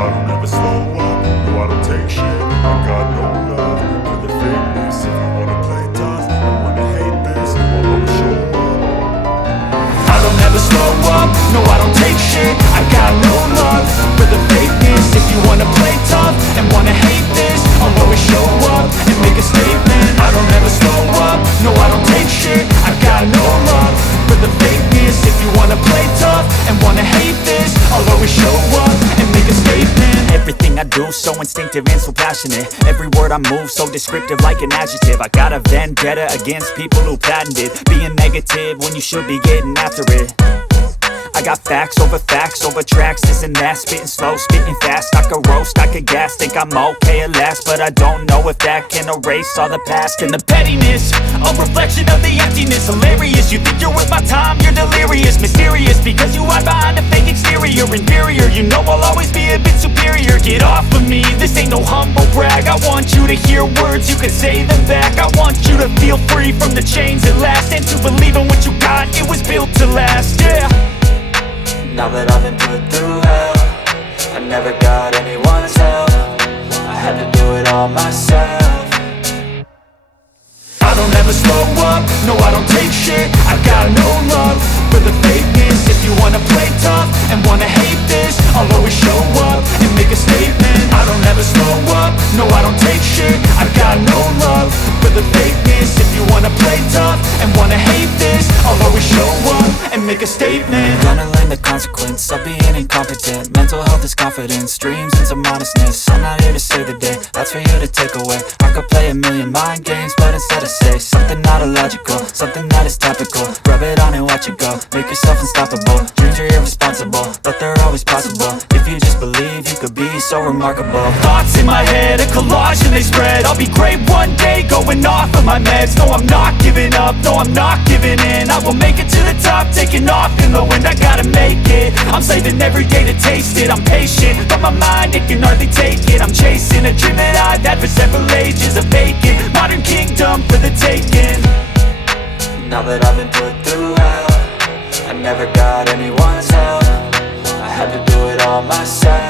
I don't ever slow up, no I don't take shit. I got no love for the fakeness. If you wanna play tough and wanna hate this, I'll always show up. I don't ever slow up, no I don't take shit. I got no love for the fakeness. If you wanna play tough and wanna hate this, I'll always show up and make a statement. I don't ever slow up, no I don't take shit. I got no love for the fakeness. If you wanna play tough and wanna hate this, I'll always show up and make a statement. Everything I do, so instinctive and so passionate. Every word I move, so descriptive like an adjective. I got a vendetta against people who patented being negative when you should be getting after it. I got facts over tracks, this and that. Spitting slow, spitting fast, I could roast, I could gas. Think I'm okay at last, but I don't know if that can erase all the past. And the pettiness, a reflection of the emptiness. Hilarious, you think you're worth my time, you're delirious. Mysterious, because you hide behind a fake exterior. Inferior, you know I'll always be a bit superior. Get off of me, this ain't no humble brag. I want you to hear words, you can say them back. I want you to feel free from the chains at last, and to believe in what you got, it was built to last, yeah. Now that I've been put through hell, I never got anyone's help. I had to do it all myself. I don't ever slow up, no I don't take shit. I got no love for the fakeness. If you wanna play tough and wanna hate this, I'll always show up and make a statement. I don't ever slow up, no I don't take shit. I got no love for the fakeness. If you wanna play tough and wanna hate this, I'll always show up and make a statement. Gonna learn the consequence of being incompetent. Mental health is confidence, dreams and some honestness. I'm not here to save the day, that's for you to take away. I could play a million mind games, but instead I say something not illogical, something that is topical. Rub it on and watch it go, make yourself unstoppable. Dreams are irresponsible, but they're always possible. If you just believe, you could be so remarkable. Thoughts in my head, a collage and they spread. I'll be great one day, going off of my meds. No, I'm not giving up, no, I'm not giving in. I will make it to the top, taking off in the wind. I gotta make it, I'm saving every day to taste it. I'm patient, but my mind, it can hardly take it. I'm chasing a dream that I've had for several ages. A vacant, modern kingdom for the taking. Now that I've been put through hell, I never got anyone's help. I had to do it all myself.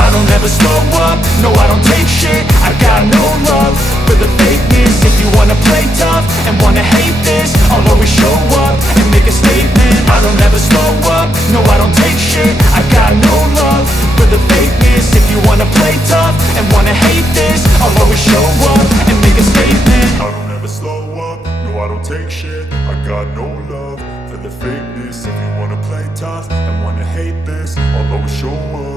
I don't ever slow up, no I don't take shit. I got no love for the fakeness. If you wanna play tough and wanna hate this, I'll always show up and make a statement. I don't ever slow up, no I don't take shit. I got no love for the fakeness. If you wanna play tough and wanna hate this, I'll always show up and make a statement. I don't ever slow up, no I don't take shit. I got no love for the fakeness. If you wanna play tough and wanna hate this, I'll always show up